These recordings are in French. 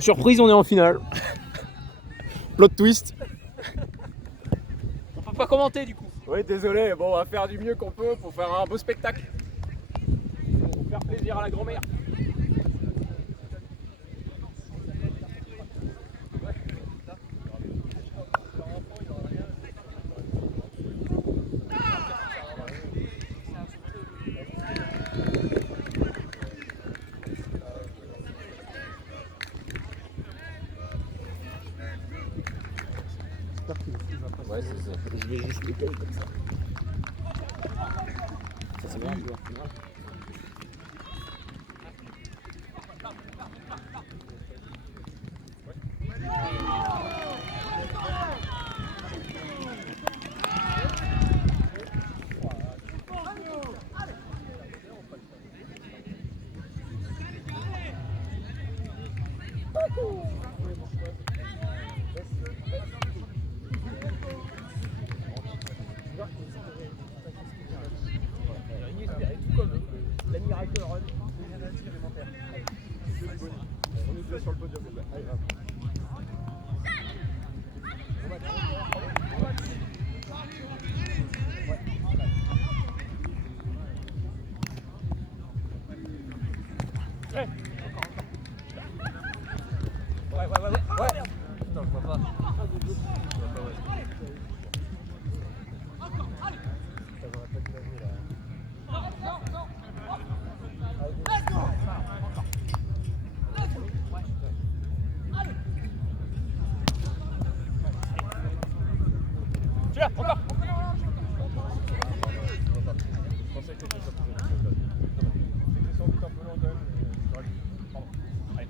Surprise, on est en finale. Plot twist. On peut pas commenter du coup. Oui, désolé, bon, on va faire du mieux qu'on peut pour faire un beau spectacle. Pour faire plaisir à la grand-mère. Ouais, c'est ça. Je vais juste les coller comme ça. Ça, c'est bien, tu vois. La Miracle Run, supplémentaire. On est déjà sur le podium. Allez, va. Ouais. Putain, je vois pas. Tu l'as, encore. Je pensais que c'était ça plus. C'était sans doute un peu long quand même. Pardon. Allez.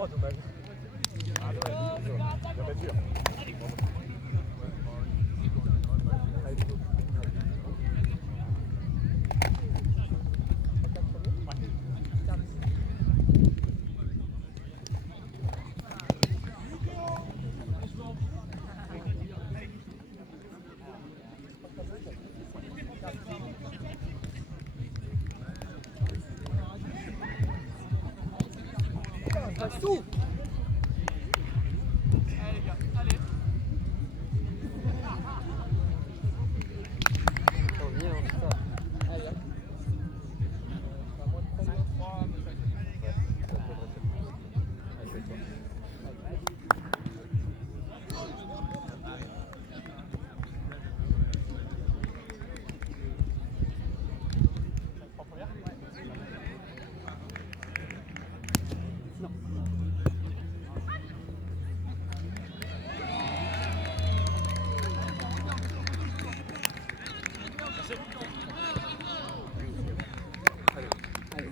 Oh, dommage. Ah, dommage. Il va dur. Tout.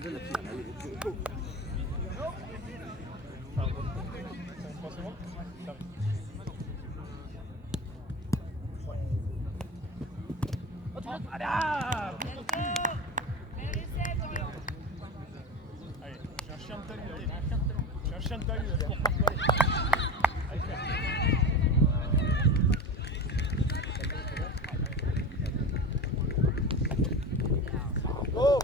donne la finale. Allez, go. 3 secondes. Terminé. Allez, je suis un chien de talus, allez. Je suis un chien de talus, je cours partout, allez. Allez, Claire. Go.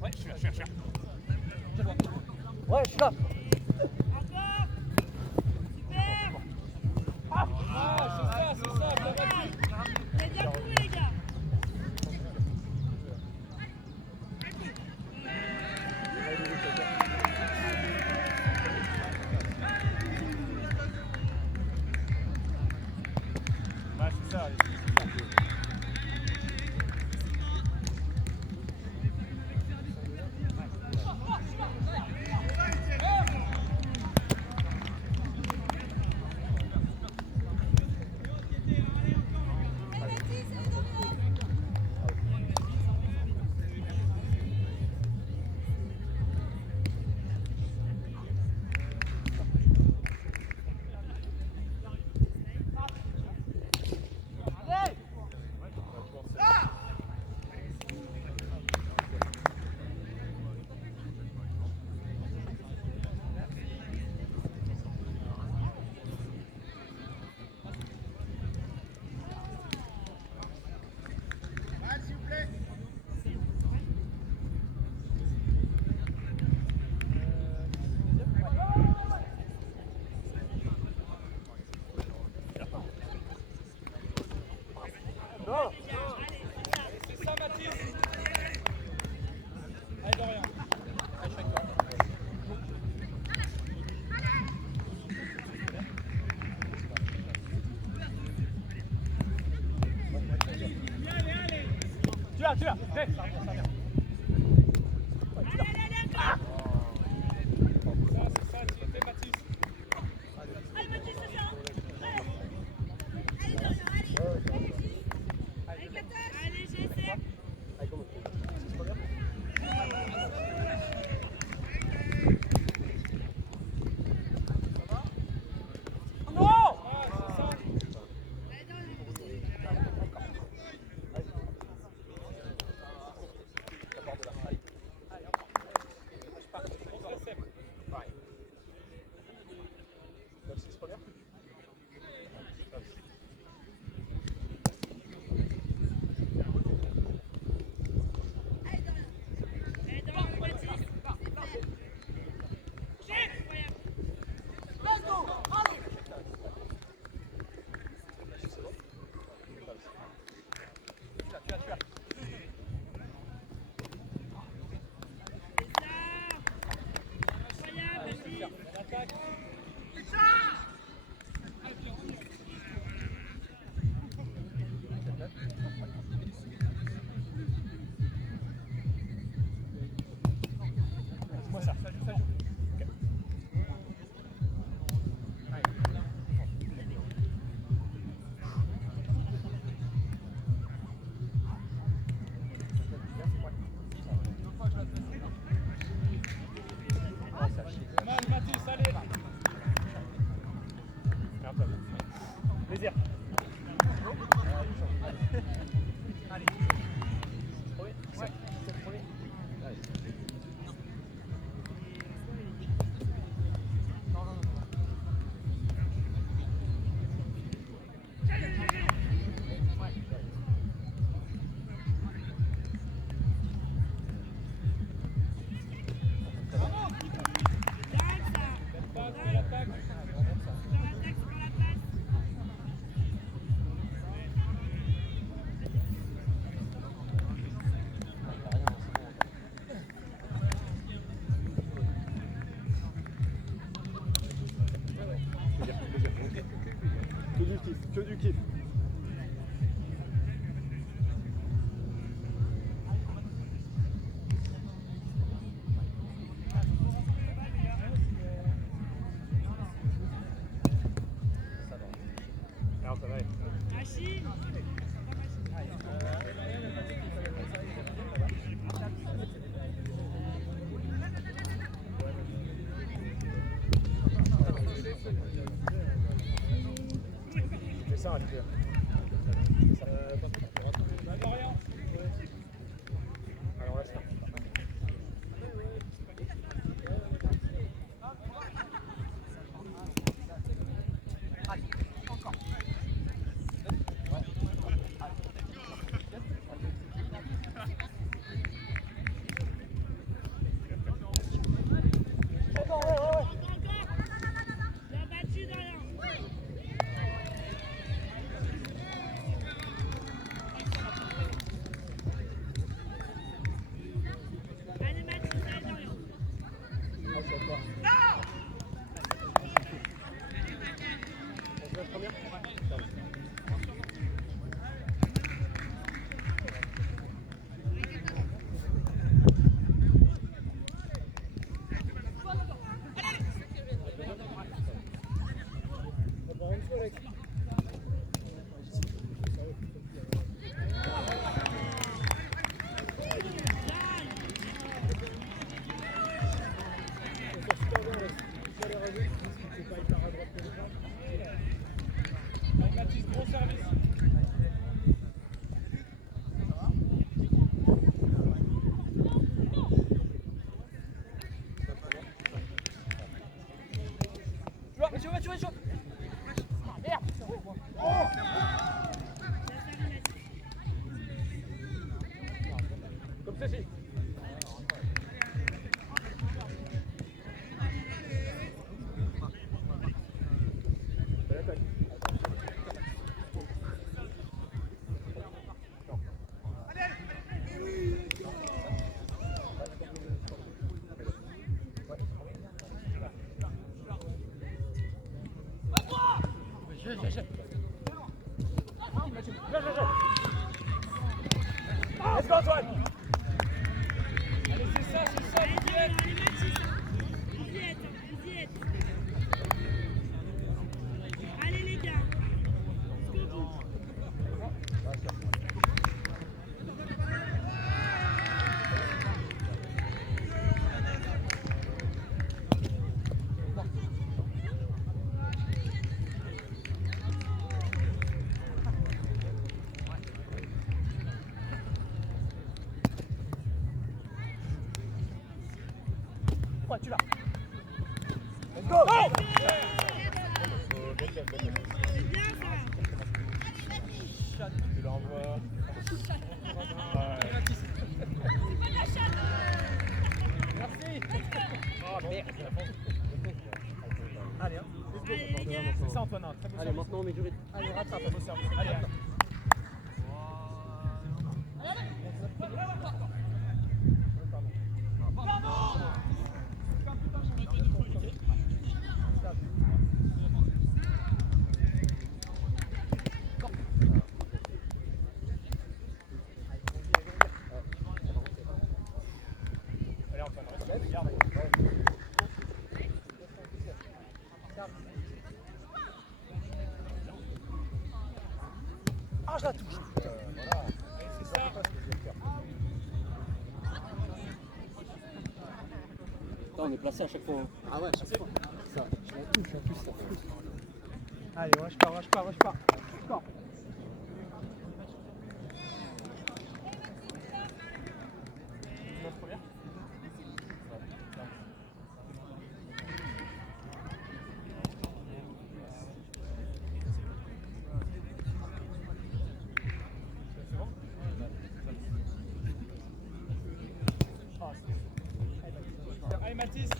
Ouais, je suis là, je suis là. Ouais, je suis là. Ouais, c'est ça, allez. Tu l'as, hey. Plaisir. Allez. Premier, 5, 7 premiers. Allez. Non, non, non. première, allez, bien. Alors là, c'est parti. Comme ceci. Belle attaque. Let's go, Antoine! Allez, c'est ça, vous y êtes! Allez les gars! Ouais, tu l'as. Let's go! C'est bien ça! Tu l'envoies. Allez, hein. Allez les gars! C'est ça, Antoine, très beau. Allez, maintenant on met du rythme. Allez, rattrape, beau service. Allez, allez. Allez, Antoine, reste, garde. Ah, je la touche. Voilà. C'est ça. Pas ce que je vais faire. Là, on est placé à chaque fois. Hein. Ah ouais, chaque fois. Ça, je la touche en plus, ça pousse. Allez, rush pas. Score. Première. Allez Mathis.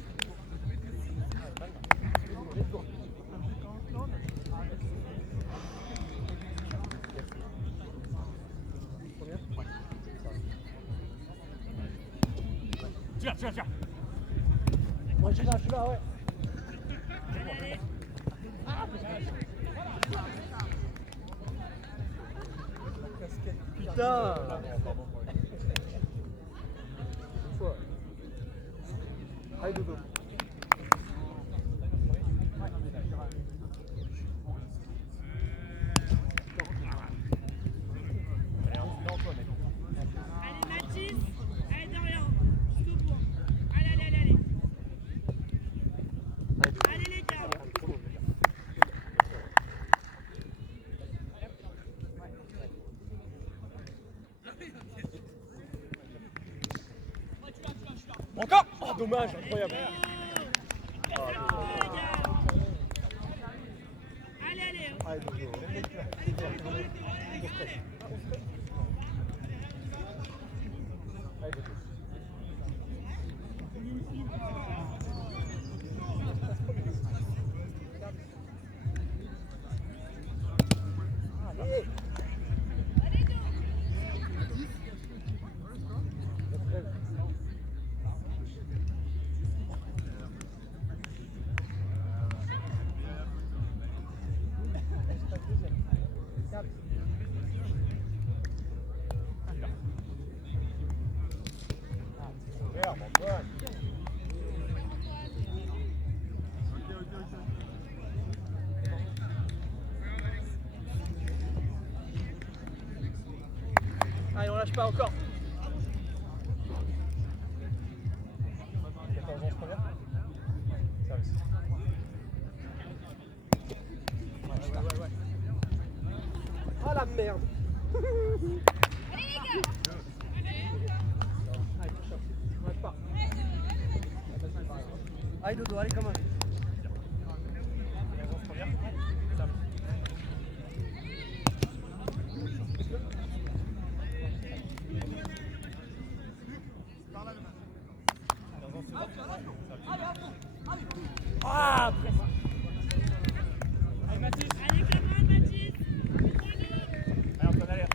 Tu vas. Moi, je suis là, ouais. Putain! Une fois. Allez, dodo. Allez Mathis! Allez Dorian! Jusqu'au bout! Allez! Allez les gars! Encore. Oh, dommage, incroyable. Allez, allez. Allez, Dodo. Allez, Dodo. Super, Antoine. Allez, on lâche pas encore. 14-11 première. Service. Ouais. Ah la merde. Allez, touche. On lâche pas. Allez, Dodo, allez, quand même. 15-11 première. Service. Ah, Allez, camarade Mathis. Allez, Antoine, allez.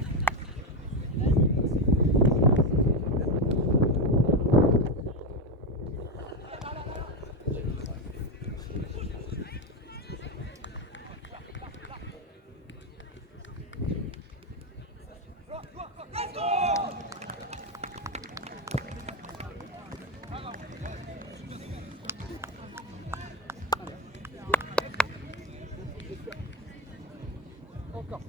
encore.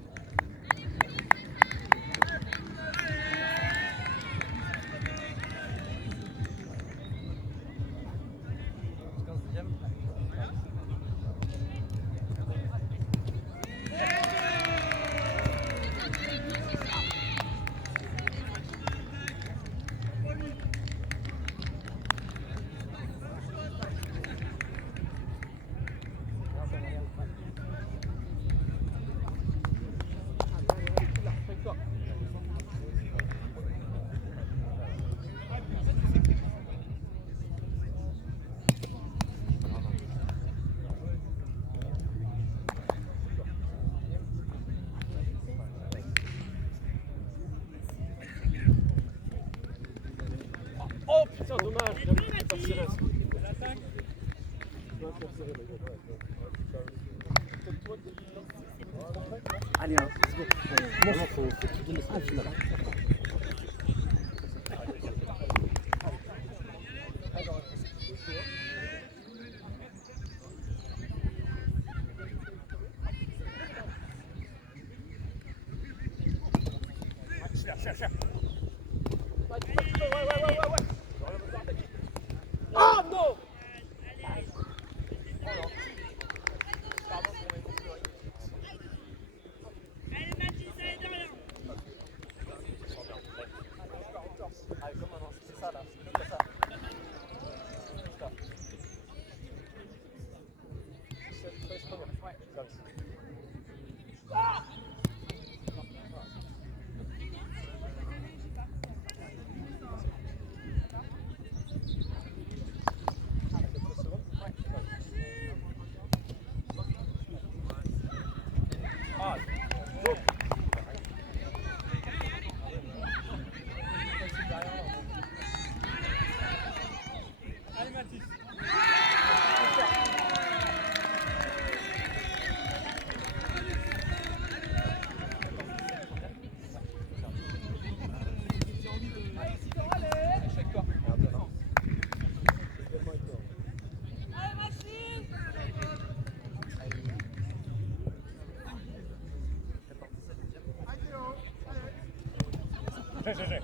Oh putain, dommage. Allez, toi, Mathis. Allez, hein, c'est bon. Vraiment, faut tout donner ça au final. Cher. Ah non. Allez, Mathis, allez, Dorian. Allez, comme maintenant, c'est ça là, c'est comme ça. Ouais, service. J'ai.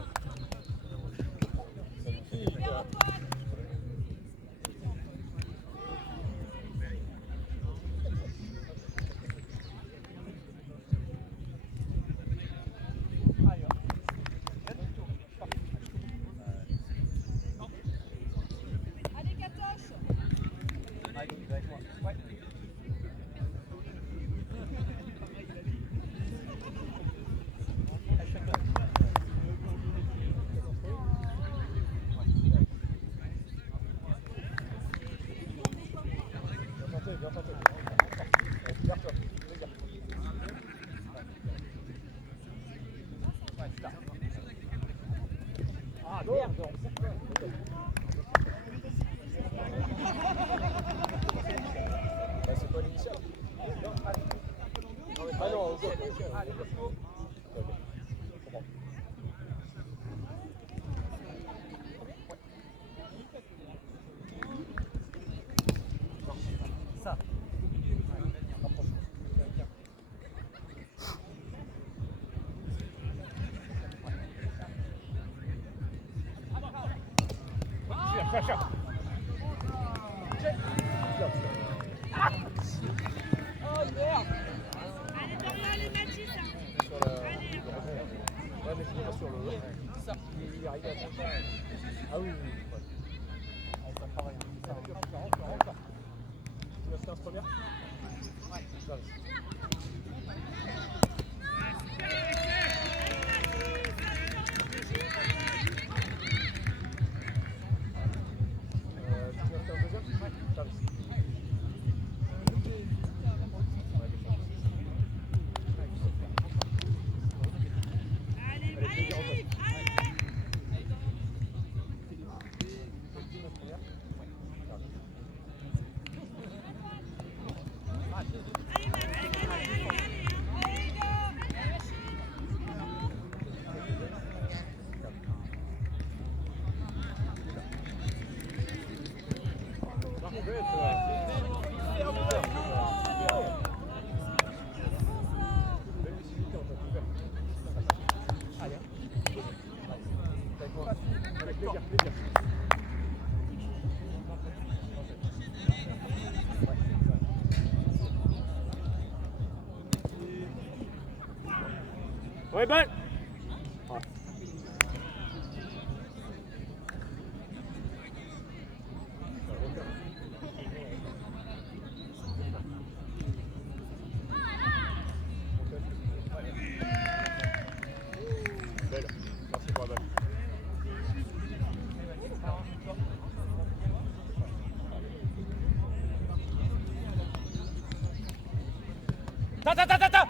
avec moi. Ouais. Bien tenté. Garde-toi. Regarde. Ouais, c'est là. Ah, merde. Bah, c'est pas l'initial. Ah non, au goal. Allez, let's go. Ça. Cherche. Oh merde. Allez, Dorian, allez, Mathis. Sur la... Ouais, mais je l'ai pas sur le... Ça. Il est arrivé à son temps. Ah oui, oui. Ouais. Ah, ça travaille. Ça rentre. Tu vas faire une première? Ouais. Ça va. Tu vas faire un deuxième? Ouais. Ça va. Allez, allez, Philippe, allez. Avec plaisir. Ouais, balle. Belle. Merci pour la balle. Ta.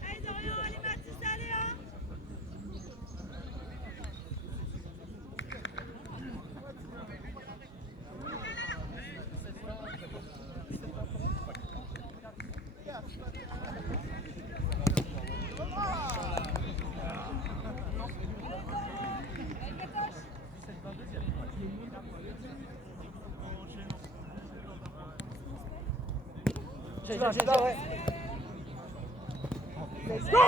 Allez, Dorian, allez, Mathis, allez, hein. J'ai ouais. Let's go!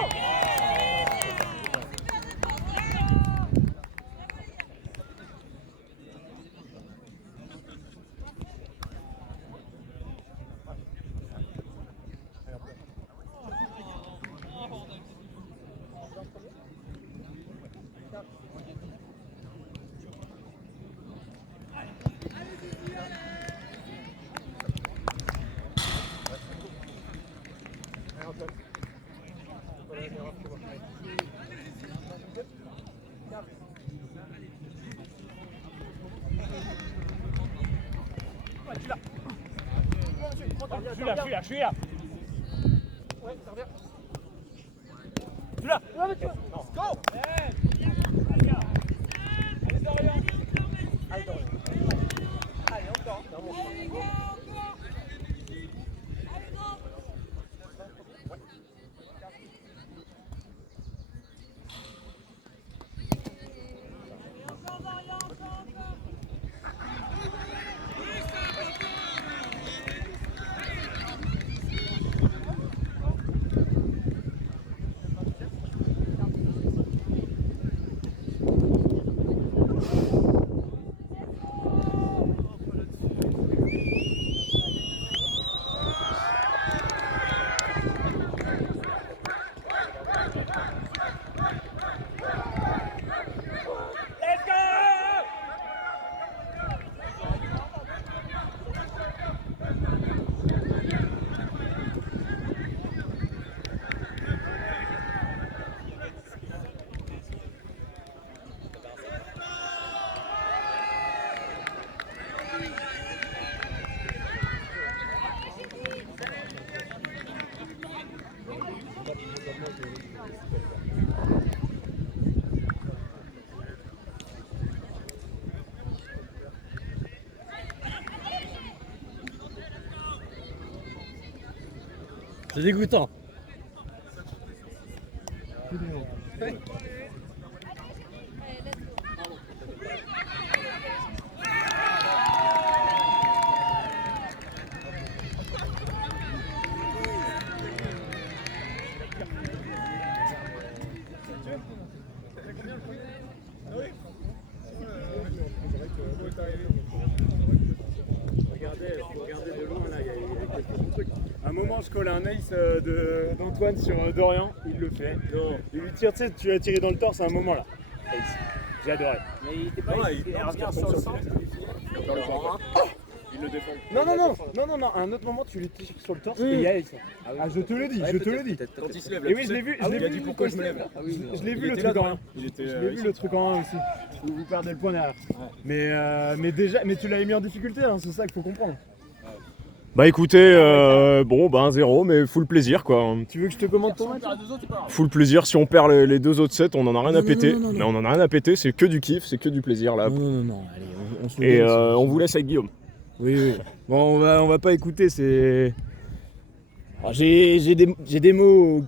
Je suis là. Ouais, ça revient. Tu là. Ouais, mais tu vois. Go! Allez, Dorian. Allez, encore. Dans mon chemin. C'est dégoûtant. Regardez de loin là, il y a quelques bons trucs. À un moment, je colle un ace d'Antoine sur Dorian, il le fait. Non. Il lui tire, tu sais, tu l'as tiré dans le torse à un moment là. Ace. J'ai adoré. Mais il était pas ici, il revient sur le centre. Il le défend. Non, à un autre moment, tu lui tires sur le torse et il y a ace. Ah, je te le dis, je te le dis. Quand il se lève, Et oui, je l'ai vu, il a dit pourquoi je me lève. Je l'ai vu le truc en rien. Il était. Je l'ai vu le truc en 1 aussi. Vous perdez le point derrière. Mais déjà, mais tu l'avais mis en difficulté, hein, c'est ça qu'il faut comprendre. Bah écoutez, bon bah 1-0 mais full plaisir quoi. Tu veux que je te commande ton match? Full plaisir, si on perd les deux autres sets on en a rien à péter. Mais on en a rien à péter, c'est que du kiff, c'est que du plaisir là. Non, allez, on se Et on vous laisse avec Guillaume. Oui. Bon, on va pas écouter, c'est... Alors, j'ai des mots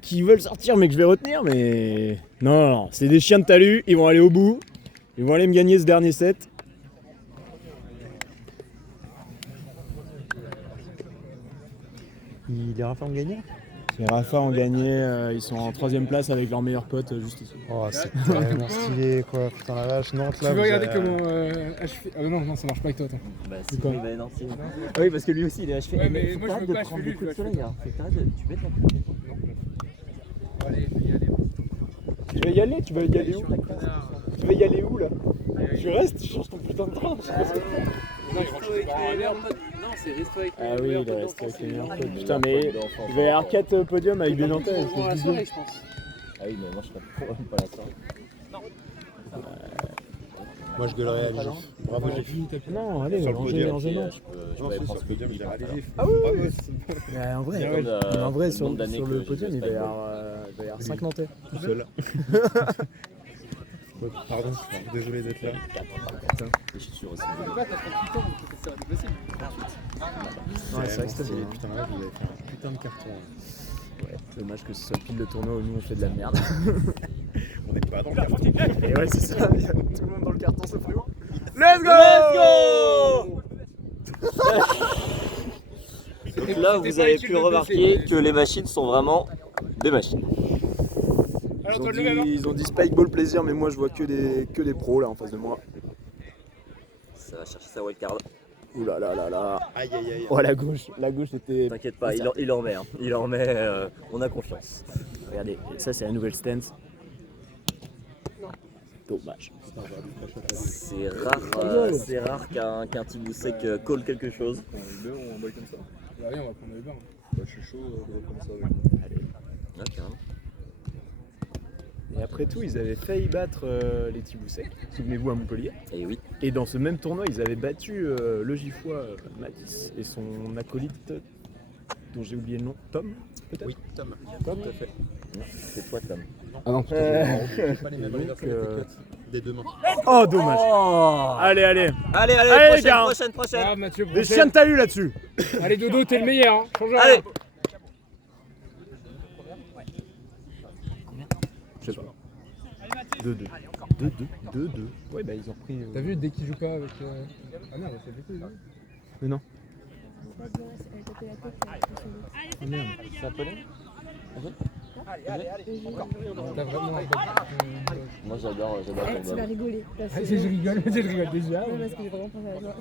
qui veulent sortir mais que je vais retenir, mais... Non, c'est des chiens de talus, ils vont aller au bout. Ils vont aller me gagner ce dernier set. Les Rafa ont gagné? Les Rafa ont gagné, ils sont en 3ème place avec leur meilleur pote juste ici. Oh, c'est tellement stylé quoi, putain la vache, Nantes là. Tu veux regarder avez- comment HF... Ah non, ça marche pas avec toi, attends. Bah, C'est quoi? bah non, c'est. Ah oui, parce que lui aussi, il est achevé. Ouais, mais faut moi, que je t'arrêtes veux de pas prendre achever des coups de lui, soleil, hein. Faut que t'arrêtes de. Tu bêtes la Allez, je vais y aller. Tu vas y aller? Tu vas y aller où? Tu vas y aller où là? Tu restes? Tu changes ton putain de train? Non, c'est resto avec Ah oui, il reste avec les meilleurs potes. Putain, mais il va y avoir 4 podiums avec des Nantais. je pense. Ah oui, mais moi, je serais probablement pas la soirée. Moi je gueulerais à Gif. Bravo Gif. Non, allez, Angers Nantes. Je vais prendre ce podium, il a Mais en vrai, sur le podium, il va y avoir 5 Nantais. tout seul. Pardon, désolé d'être là. Je suis sûr aussi. Ouais, c'est vrai que c'était bien. Putain, là, vous avez fait un putain de carton. Ouais, dommage que ce soit pile le tournoi où nous on fait de la merde. On n'est pas dans le carton. Et ouais, c'est ça, il y a tout le monde dans le carton sauf nous. Let's go! Donc là, vous avez pu remarquer que les machines sont vraiment des machines. Ils ont dit Spike Ball plaisir, mais moi je vois que des pros là en face de moi. Ça va chercher sa wildcard. Ouh là là là là. Aïe aïe aïe. Oh la gauche était... T'inquiète pas, il en met. Hein. Il en met, on a confiance. Regardez, ça c'est la nouvelle stance. Dommage. C'est rare qu'un Thibaut sec call quelque chose. On boit comme ça. Bah oui, on va prendre le bain. Bah, je suis chaud de reprendre ça avec vous. Ah, carrément. Et après tout, ils avaient failli battre les Thiboussecs, souvenez-vous à Montpellier. Et oui. Et dans ce même tournoi, ils avaient battu le Giffois Mathis et son acolyte, dont j'ai oublié le nom, Tom peut-être? Oui, Tom. Tom, Tout à fait. C'est toi, Tom. Ah non, J'ai pas les mêmes donc, anniversaires des deux mains. Oh dommage. Allez, Allez, Allez, gars. prochaine. Ah, Mathieu, des chiens de talus là-dessus. Allez, Dodo, t'es le meilleur. Hein. Change rien. Allez. Je sais pas. 2-2. 2-2. Ouais, bah ils ont pris... T'as vu, dès qu'il joue pas avec. Ah merde, c'est beaucoup, là. Mais non. Allez, c'est pas grave, les gars. T'as vraiment. Moi, j'adore Tu vas rigoler. Parce que... Je rigole déjà. Non, parce que j'ai vraiment pensé à genre,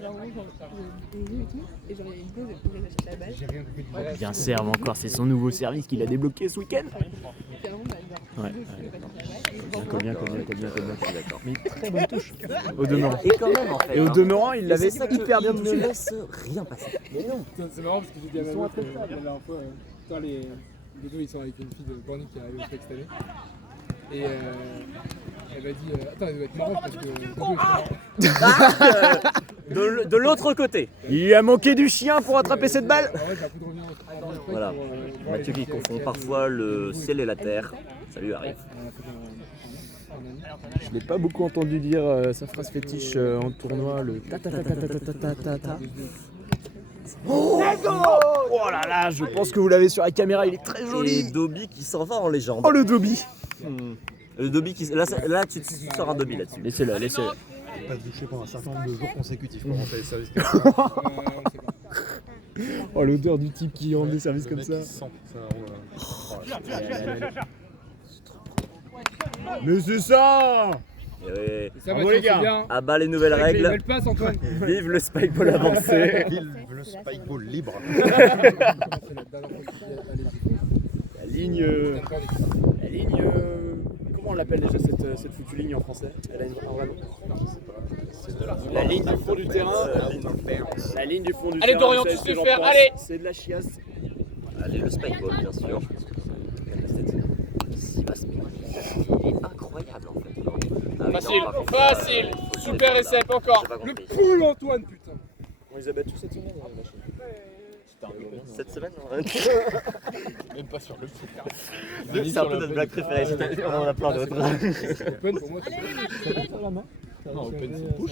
des jeux et tout. Et genre, il y a une pause pour aller chercher la balle. J'ai rien compris du tout. Bien serve encore, c'est son nouveau service qu'il a débloqué ce week-end. Finalement, bah, Ouais. Combien, d'accord. Mais très bonne touche. Au demeurant. Et quand même, en fait. Et au hein. demeurant, il l'avait C'est ça hyper bien il ne touché. laisse rien passer. Mais non. C'est marrant parce que j'ai dit à ma meuf la dernière fois, putain, les Dodo ils sont avec une fille de Borny qui est arrivée au Spec cette année. Et elle m'a dit, attends, elle doit être marrant parce que Dodo est marrant. De l'autre côté. Il lui a manqué du chien pour attraper cette balle. En vrai, j'ai un peu de revenir en Spec Voilà. pour, voir Mathieu les qui filles confond avec parfois le ciel et la terre. Ça lui arrive. on a fait un ami. Je l'ai pas beaucoup entendu dire sa phrase fétiche en tournoi, le ta ta ta ta ta ta ta ta ta. Oh là là, je pense que vous l'avez sur la caméra, il est très Et joli. Dobby qui s'en va en légende. Oh le Dobby. Le Dobby qui. Là tu sors un Dobby là-dessus. Laissez-le, laissez-le. Pas touché pendant un certain nombre de jours consécutifs pour rentrer les services. Oh l'odeur du type qui rend des services comme ça. Mais c'est ça. Et Ça Bravo, les gars. bien. à bas les nouvelles Avec les règles. belles passes, Antoine. Vive le spikeball avancé. Vive le spikeball libre. La ligne. La ligne. Comment on l'appelle déjà cette foutue ligne en français? Elle a un vrai nom. La ligne du fond du terrain. La ligne du fond du terrain. Allez, Dorian, vous savez tu ce sais que j'en faire, pense. allez. C'est de la chiasse. Allez, le spikeball, bien sûr. Ici, va se mettre. Il est incroyable en fait. Ah oui, Facile, non, par contre, facile. faut que Super je essai, fasse ça. encore. J'ai pas Le compris. poule, Antoine, putain. Bon, ils abattent tout cette semaine, la machine. Cette semaine, Même pas sur le poule. c'est un peu notre blague préférée. On en a plein d'autres. Open, pour moi, c'est Non, Open c'est push.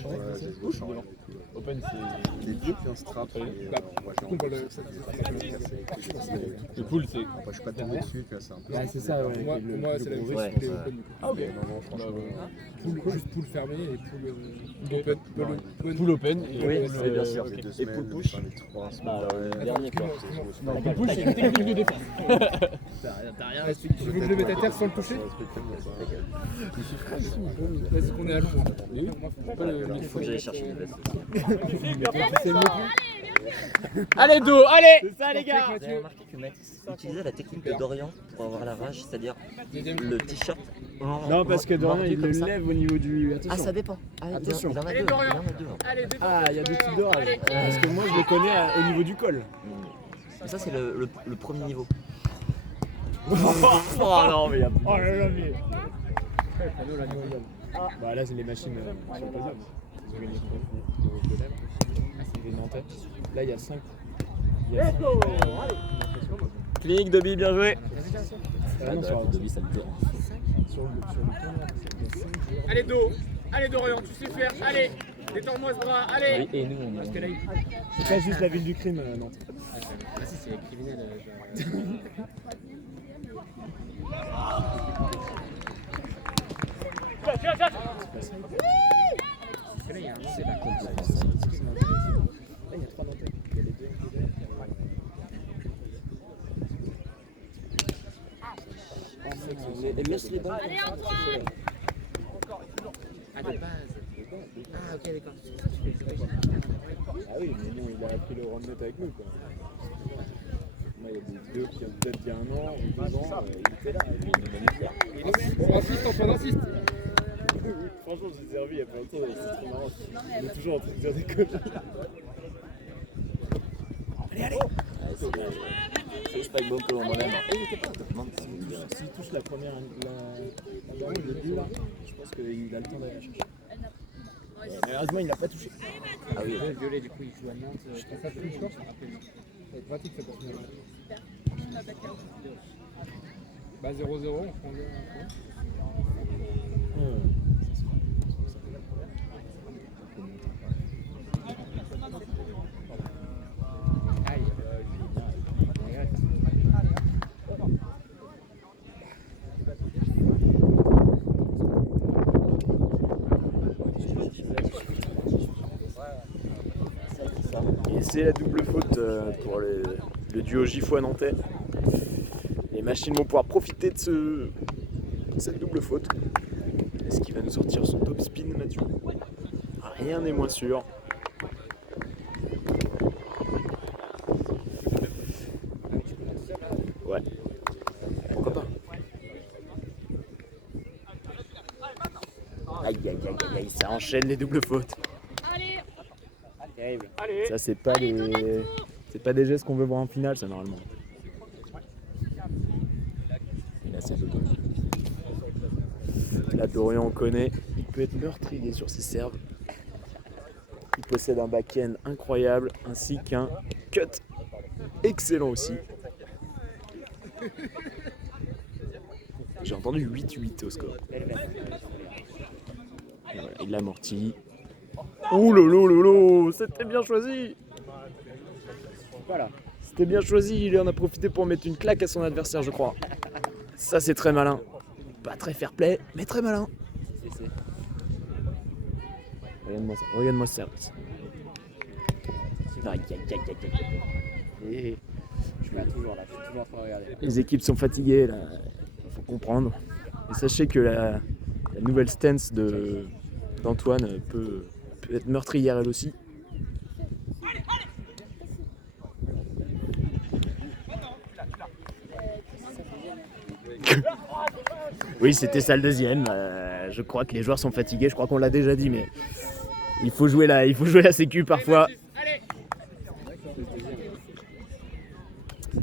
Open c'est Les deux puis un strap. le pool c'est. Je suis pas tombé dessus, tu vois, c'est un peu. C'est ça, ouais. Pour moi, c'est la même chose Ouais. que les Open. Ah ok. Non, franchement. Juste poule fermée et poule open. Pool open et Oui, pool, c'est bien sûr. Les 2 Et semaines, pool push. enfin, les 3 semaines. Bah, le dernier quoi. Non, pool push c'est une technique de défense. Tu veux que je le mette à terre sans le toucher? Est-ce qu'on est à l'ombre? Il faut que j'aille chercher une veste. Allez, Do, allez! C'est ça, les gars. Vous avez remarqué que Mathis utilisait la technique de Dorian pour avoir la rage, c'est-à-dire le t-shirt. Non, parce que Dorian, il comme le ça. lève au niveau du. Ah, Attention. ça dépend. Ah, Attention. Il en a Allez, deux. Dorian. Il en a deux. Hein. Allez, deux. Ah, il y a deux types d'orage. Parce que moi, je le connais au niveau du col. Et ça, c'est le premier niveau. Oh non, mais il y a. Oh là là, mais. Bah là, c'est les machines sur le podium. Ils ont gagné de lèvres. C'est les Nantais. Là, il y a 5. Clinique Dobby, bien joué. Ah non, sur Dobby ça me dérange. le tournoi. Allez, Do. Allez, Dorian, tu sais faire. Allez, détends-moi ce bras. Allez. Et nous on C'est pas juste la ville du crime, Nantes. Ah si c'est les criminels. Là, il y a 3 Nantais. Il y a les deux. Laisse les balles. Allez, Antoine. Ah de base. Ah ok d'accord. Ah oui, mais non, il a appris le roundnet avec nous, quoi. Moi, il y a des deux qui ont peut-être il y a 1 an ou 2 ans, il était là. Il est magnifique. On insiste, Antoine, insiste. Franchement, je les ai revus il y a pas longtemps, c'est trop marrant. Il est toujours en train de dire des conneries. C'est le spikeball que l'on en aime. S'il touche la première, la dernière, le début là, je pense qu'il a le temps d'aller la chercher. Malheureusement, il l'a pas touché. Ah oui. Le violet du coup il joue à Nantes. Ça fait plus fort. Ça va être pratique, ça, pour finir. Bah, 0-0, on prend bien. Et c'est la double faute pour le duo Gifois nantais. Les machines vont pouvoir profiter de cette double faute. Est-ce qu'il va nous sortir son top spin, Mathieu? Rien n'est moins sûr. Ouais. Pourquoi pas? Aïe aïe aïe aïe aïe, ça enchaîne les doubles fautes. Allez. Terrible. Ça c'est pas des gestes qu'on veut voir en finale, ça normalement. Et là c'est un peu comme ça. Là Dorian on connaît, il peut être meurtrier sur ses serves. Il possède un back-end incroyable ainsi qu'un cut excellent aussi. J'ai entendu 8-8 au score. Et voilà, il l'amortit. Ouh lolo lolo, c'était bien choisi. C'était bien choisi, il en a profité pour mettre une claque à son adversaire, je crois. Ça, c'est très malin. Pas très fair play, mais très malin. Regarde-moi ce service. Aïe, aïe, aïe, aïe, aïe. Je suis toujours là, je suis toujours en train de regarder. Les équipes sont fatiguées, là. Il faut comprendre. Et sachez que la nouvelle stance d'Antoine peut être meurtrière elle aussi. Oui, c'était ça le deuxième. Je crois que les joueurs sont fatigués. Je crois qu'on l'a déjà dit, mais il faut jouer la sécu parfois.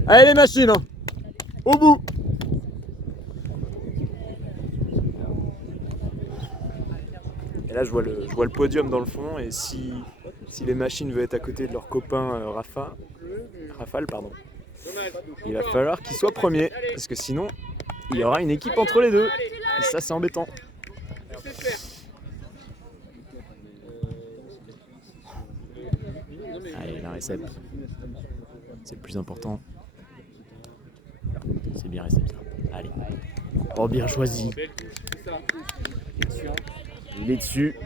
Allez les machines, hein. Au bout. Et là, je vois le podium dans le fond. Et si les machines veulent être à côté de leur copain Rafale, il va falloir qu'ils soient premiers. Parce que sinon, il y aura une équipe entre les deux. Et ça, c'est embêtant. Allez, la récep. C'est le plus important. C'est bien réception. Allez. Oh, bien choisi. Il est dessus.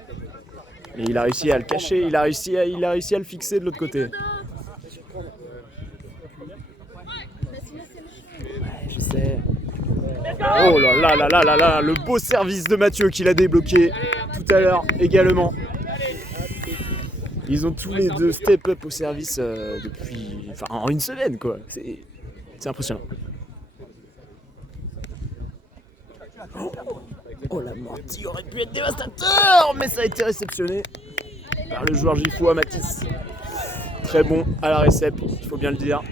Et il a réussi à le cacher. Il a réussi à le fixer de l'autre côté. Ouais, je sais. Oh là là là là là là. Le beau service de Mathieu qu'il a débloqué tout à l'heure également. Ils ont tous les deux step up au service en une semaine quoi. C'est impressionnant. Oh la mortie aurait pu être dévastateur, mais ça a été réceptionné par le joueur Gifoua Matisse. Très bon à la récep, il faut bien le dire.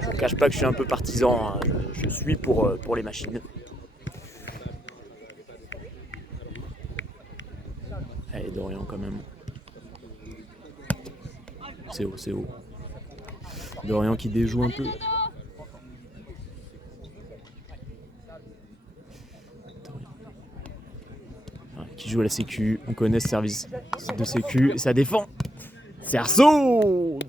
Je ne cache pas que je suis un peu partisan, hein. Je suis pour les machines. Allez, Dorian quand même. C'est haut, c'est haut. Dorian qui déjoue un peu. Qui joue à la sécu, on connaît ce service de sécu et ça défend. Cerceau.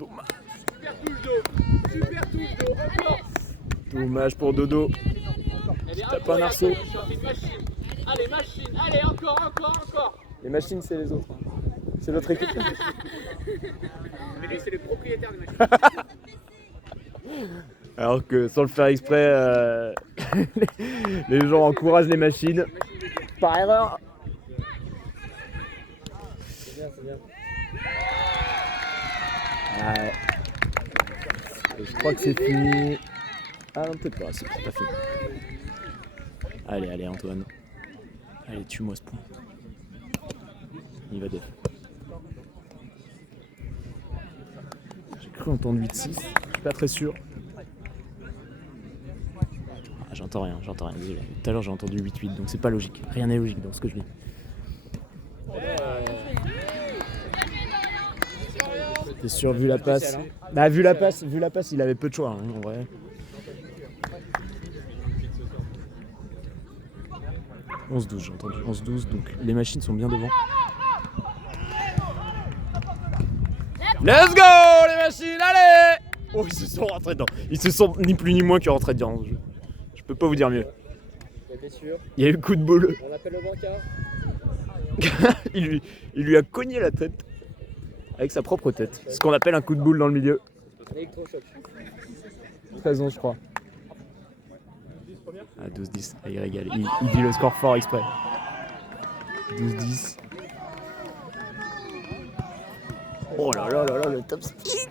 Dommage pour Dodo. Qui tape un arceau. Allez, machine, allez, encore. Les machines, c'est les autres. C'est notre équipe. Mais lui, c'est le propriétaire des machines. Alors que sans le faire exprès, les gens encouragent les machines par erreur. C'est bien. Ouais. Et je crois que c'est fini. Ah non, peut-être pas, c'est pas fini. Allez Antoine. Allez, tue-moi ce point. Il va def. J'ai cru entendre 8-6, je suis pas très sûr. Ah, j'entends rien, désolé. Tout à l'heure j'ai entendu 8-8, donc c'est pas logique. Rien n'est logique dans ce que je dis. T'es sûr, vu la passe. Bah, vu la passe, il avait peu de choix, hein, en vrai. « 11-12, j'ai entendu 11-12, donc les machines sont bien devant. Let's go les machines, allez! Oh, ils se sont rentrés dedans. Ils se sont ni plus ni moins que rentrés dedans. Je peux pas vous dire mieux. Il y a eu coup de boule. On appelle le bancard. il lui a cogné la tête. Avec sa propre tête. Ce qu'on appelle un coup de boule dans le milieu. Électrochoc. 13 ans, je crois. Ah, 12-10, il régale. Il dit le score fort exprès. 12-10. Oh là là là là, le top speed.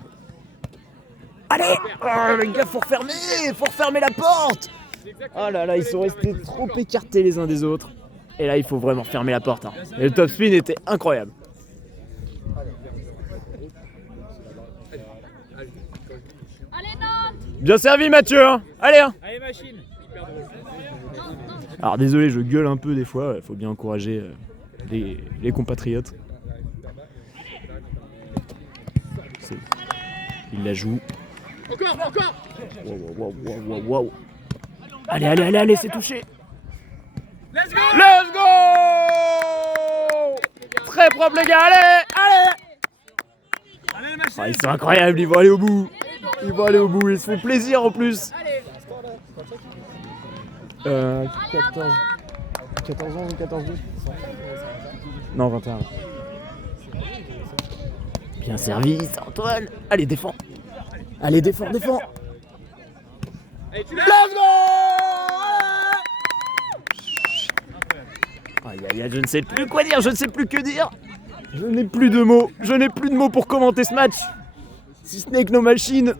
Allez, oh, les gars, faut refermer la porte. Oh là là, ils sont restés trop écartés les uns des autres. Et là, il faut vraiment fermer la porte. Hein. Et le top spin était incroyable. Bien servi Mathieu, hein. Allez hein. Allez, machine. Alors désolé, je gueule un peu des fois, il faut bien encourager les compatriotes. Il la joue. Encore. Wow. Allez, c'est touché. Let's go. Très propre les gars, allez. Ah, ils sont incroyables, ils vont aller au bout. Ils vont aller au bout, ils se font plaisir en plus. 14 ans ou 14 12 Non, 21. Bien servi, c'est Antoine. Allez, défends. Allez, défends. Let's go! Aïe, aïe, aïe, je ne sais plus quoi dire, je ne sais plus que dire. Je n'ai plus de mots, pour commenter ce match. Si ce n'est que nos machines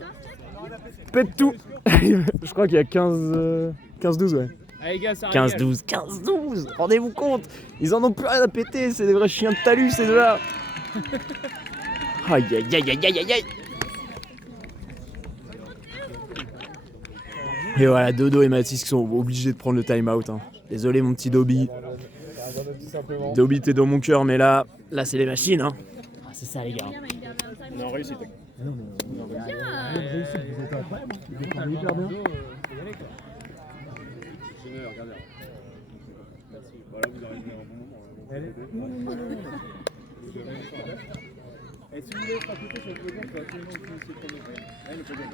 pètent tout. Je crois qu'il y a 15-12, ouais. Allez, gars, ça 15-12, rendez-vous compte. Ils en ont plus rien à péter, c'est des vrais chiens de talus ces deux-là. Aïe, aïe, aïe, aïe, aïe, aïe, aïe. Et voilà, Dodo et Mathis qui sont obligés de prendre le time-out. Hein. Désolé mon petit Dobby. Dobby, t'es dans mon cœur, mais là c'est les machines. Hein. Ah, c'est ça les gars. On a réussi. Et si vous voulez être à côté sur le podium, il faut absolument que vous puissiez prendre le vrai. Le podium.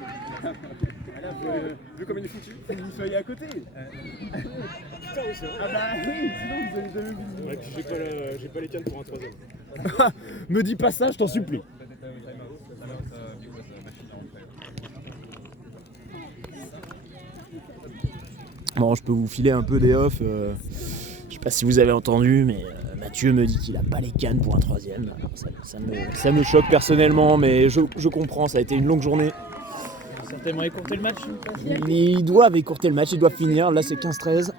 Vu comme il est foutu, il faut que vous soyez à côté. Putain, oui, c'est vrai. Ah bah oui, sinon vous avez jamais vu le Ouais, puis j'ai pas les cannes pour un troisième. Me dis pas ça, je t'en supplie. Bon, je peux vous filer un peu des off. Je sais pas si vous avez entendu, mais Mathieu me dit qu'il a pas les cannes pour un troisième. Alors, ça me choque personnellement, mais je comprends, ça a été une longue journée. Certainement écourter le match. Ils doivent écourter le match, ils doivent finir. Là, c'est 15-13.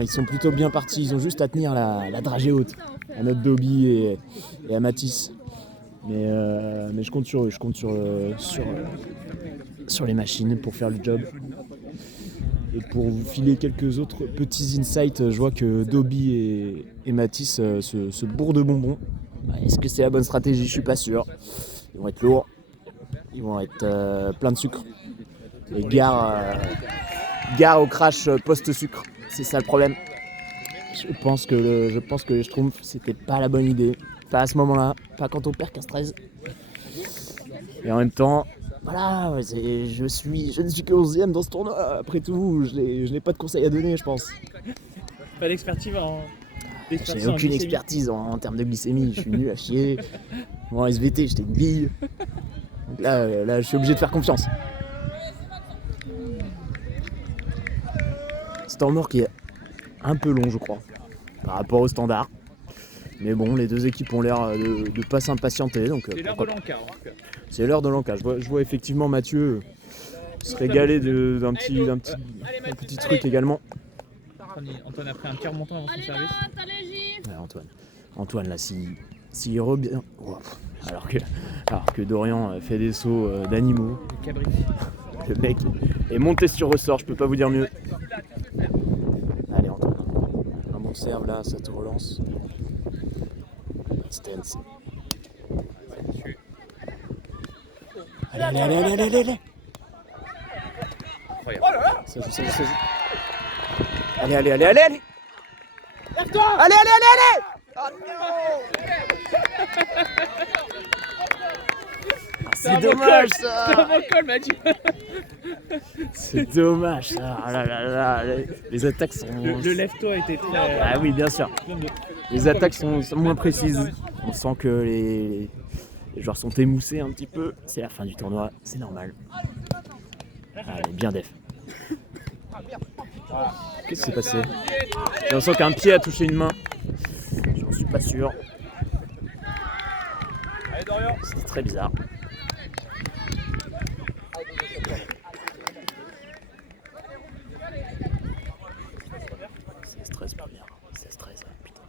Ils sont plutôt bien partis. Ils ont juste à tenir la dragée haute à notre Dobby et à Mathis. Mais je compte sur eux. Je compte sur les machines pour faire le job. Et pour vous filer quelques autres petits insights, je vois que Dobby et Mathis se bourrent de bonbons. Est-ce que c'est la bonne stratégie? Je suis pas sûr. Ils vont être lourds. Ils vont être plein de sucre. Et gare au crash post-sucre. C'est ça le problème. Je pense que les Schtroumpfs, c'était pas la bonne idée. Pas à ce moment-là. Pas quand on perd 15-13. Et en même temps, voilà, je ne suis que 11ème dans ce tournoi. Après tout, je n'ai pas de conseils à donner, je pense. Pas d'expertise en... J'ai aucune expertise en termes de glycémie. Je suis nul à chier. Bon, en SVT, j'étais une bille. Donc là, je suis obligé de faire confiance. C'est un temps mort qui est un peu long, je crois, par rapport au standard. Mais bon, les deux équipes ont l'air de pas s'impatienter. C'est l'heure de l'encart. C'est l'heure de l'encart. Je vois effectivement Mathieu se régaler d'un petit truc également. Antoine a pris un petit remontant avant son service. Ouais, Antoine là, s'il revient. Oh, alors que Dorian fait des sauts d'animaux. Le mec est monté sur ressort, je peux pas vous dire mieux. Allez Antoine. Un bon serve là, ça te relance. Stance. Allez. Allez. Lève-toi. Allez. Oh non. C'est dommage ça. C'est un vocal, Mathieu. C'est dommage ça. Ah là. Les attaques sont... Le lève-toi était très... Ah oui, bien sûr. Les attaques sont moins précises. On sent que les joueurs sont émoussés un petit peu. C'est la fin du tournoi, c'est normal. Allez, bien def. Qu'est-ce qui s'est passé? J'ai l'impression qu'un pied a touché une main. J'en suis pas sûr. C'était très bizarre. C'est stress pas bien. C'est stress, putain.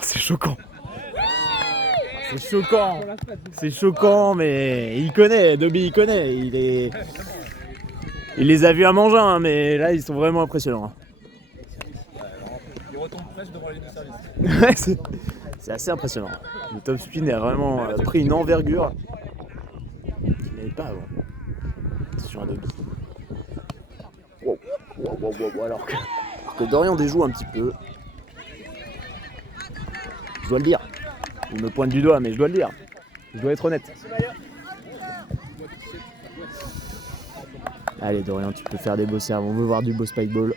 C'est choquant. C'est choquant, mais il connaît, Dobby il connaît. Il les a vus à manger, hein, mais là ils sont vraiment impressionnants. Il retombe presque devant les deux services. C'est assez impressionnant. Le top spin a vraiment pris une envergure qu'il n'avait pas avant sur un Dobby. Wow. Alors que Dorian déjoue un petit peu. Je dois le dire. Il me pointe du doigt, mais je dois le dire. Je dois être honnête. Allez Dorian, tu peux faire des beaux serves. On veut voir du beau spike ball.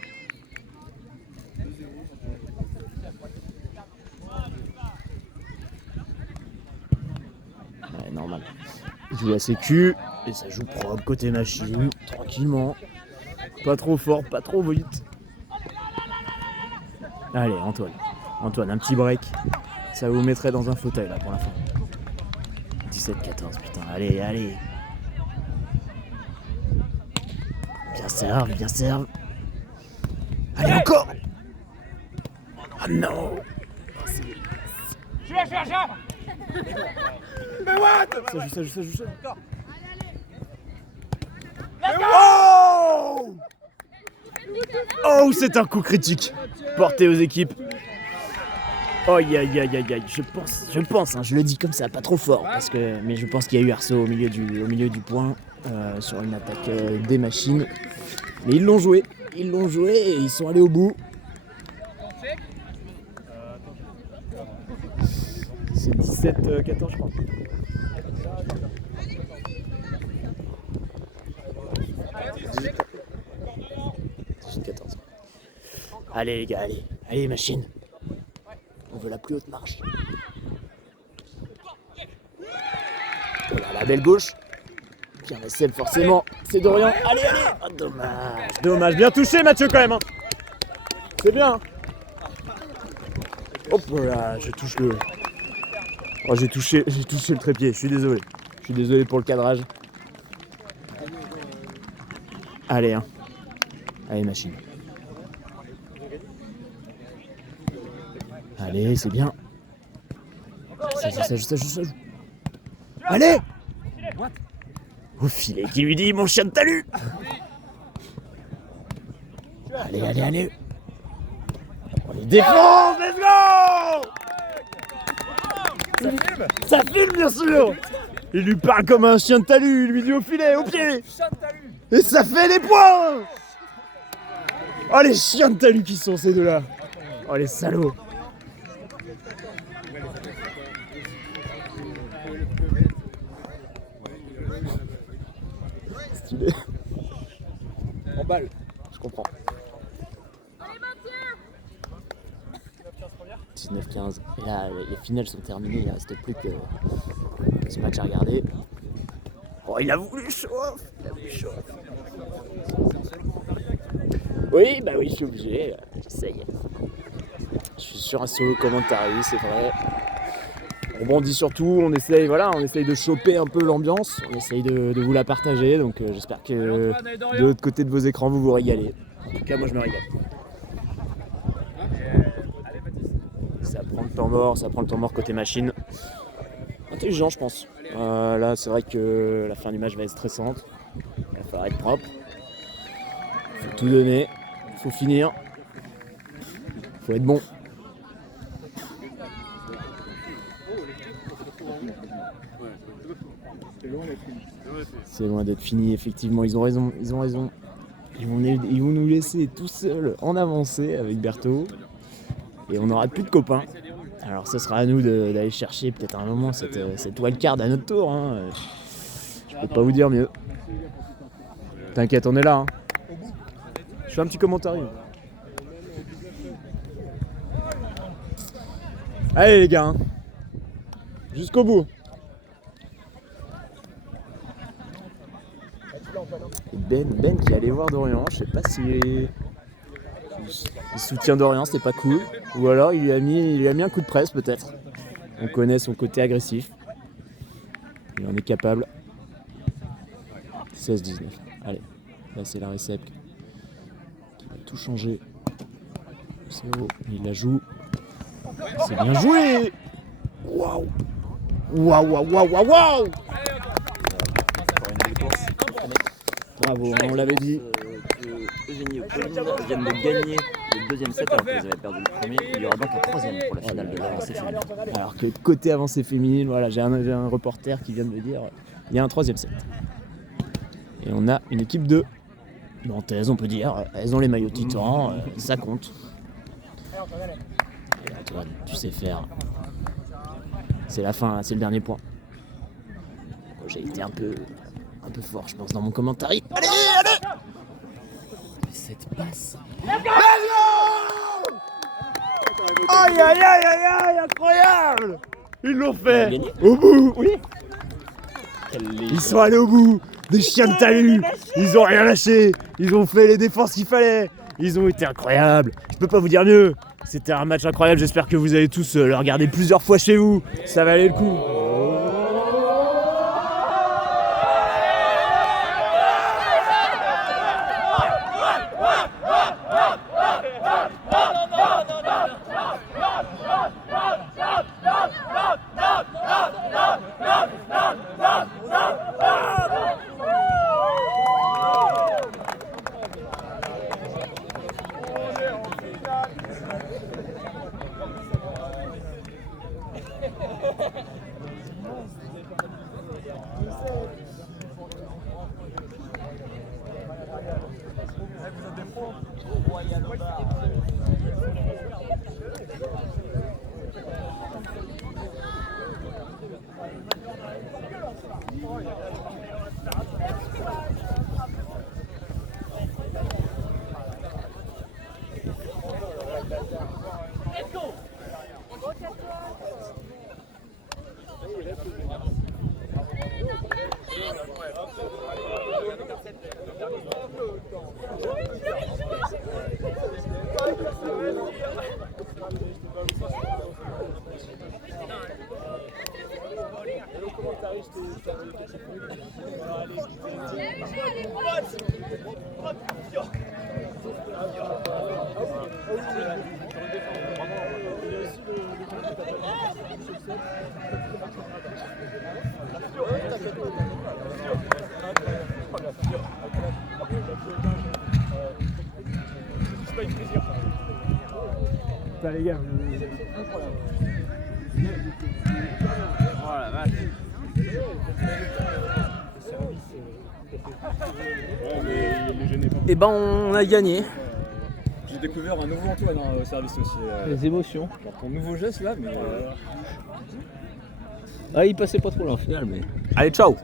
Ouais, normal. Il joue la sécu et ça joue propre côté machine, tranquillement. Pas trop fort, pas trop vite. Allez Antoine. Antoine, un petit break. Ça vous mettrait dans un fauteuil là pour la fin. 17-14, putain, allez, allez. Bien serve, bien serve. Allez, encore. Oh non. Ça joue. Oh, oh, c'est un coup critique. Porté aux équipes. Aïe aïe aïe aïe aïe, je pense, hein, je le dis comme ça, pas trop fort, mais je pense qu'il y a eu arceau au milieu du point sur une attaque des machines. Mais ils l'ont joué et ils sont allés au bout. C'est 17-14 je crois. Allez les gars, allez machine. On veut la plus haute marche. Voilà, la belle gauche. Bien la selle forcément. C'est Dorian. Allez. Oh, dommage. Bien touché Mathieu quand même. Hein. C'est bien. Hop là, je touche le... Oh, j'ai touché le trépied. Je suis désolé pour le cadrage. Allez, hein. Allez machine. Allez, c'est bien. Ça joue. Allez! Au filet qui lui dit mon chien de talus! Allez. On les défonce, let's go! Ça filme bien sûr! Il lui parle comme un chien de talus, il lui dit au filet, au pied! Et ça fait les points! Oh les chiens de talus qui sont ces deux-là! Oh les salauds! Stylé. En balle. Je comprends. 19-15. Et là, les finales sont terminées. Il ne reste plus que ce match à regarder. Oh, il a voulu chauffe. Oui, bah oui, je suis obligé. J'essaye. Je suis sur un solo commentaire, oui, c'est vrai. On bondit surtout, on essaye de choper un peu l'ambiance, on essaye de vous la partager, donc j'espère que de l'autre côté de vos écrans vous régalez. En tout cas moi je me régale. Ça prend le temps mort côté machine. Intelligent je pense. Là c'est vrai que la fin du match va être stressante, il va falloir être propre, il faut tout donner, il faut finir, il faut être bon. C'est loin d'être fini, effectivement, ils ont raison. Ils vont nous laisser tout seuls en avancée avec Berthaud. Et on n'aura plus de copains. Alors ce sera à nous d'aller chercher peut-être à un moment cette wildcard à notre tour. Hein. Je peux pas vous dire mieux. T'inquiète, on est là. Hein. Je fais un petit commentaire. Allez les gars, hein. Jusqu'au bout. Ben qui allait voir Dorian, je sais pas si il soutient Dorian, c'était pas cool. Ou alors il lui a mis un coup de presse peut-être. On connaît son côté agressif. Il en est capable. 16-19. Allez, là c'est la récep qui va tout changer. C'est haut, il la joue. C'est bien joué. Waouh. Bravo, on l'avait dit. Eugénie et Pauline viennent de gagner le deuxième set alors qu'ils avaient perdu le premier. Il y aura donc un troisième pour la finale de l'avancée féminine. Alors que côté avancée féminine, voilà, j'ai un reporter qui vient de me dire il y a un troisième set. Et on a une équipe de Nantaise, on peut dire. Elles ont les maillots titans, ça compte. Et Antoine, tu sais faire. C'est la fin, là, c'est le dernier point. J'ai été un peu fort, je pense, dans mon commentaire. Allez, allez! Cette passe. Aïe, aïe, aïe, aïe, aïe, incroyable! Ils l'ont fait! Au bout, oui! Ils sont allés au bout! Des chiens de talus! Ils ont rien lâché! Ils ont fait les défenses qu'il fallait! Ils ont été incroyables! Je peux pas vous dire mieux! C'était un match incroyable, j'espère que vous allez tous le regarder plusieurs fois chez vous! Ça valait le coup! Putain les gars, oh la vache. Et ben on a gagné. J'ai découvert un nouveau Antoine au service aussi. Les émotions. Genre ton nouveau geste là, mais. Ah il passait pas trop là au final mais. Allez ciao.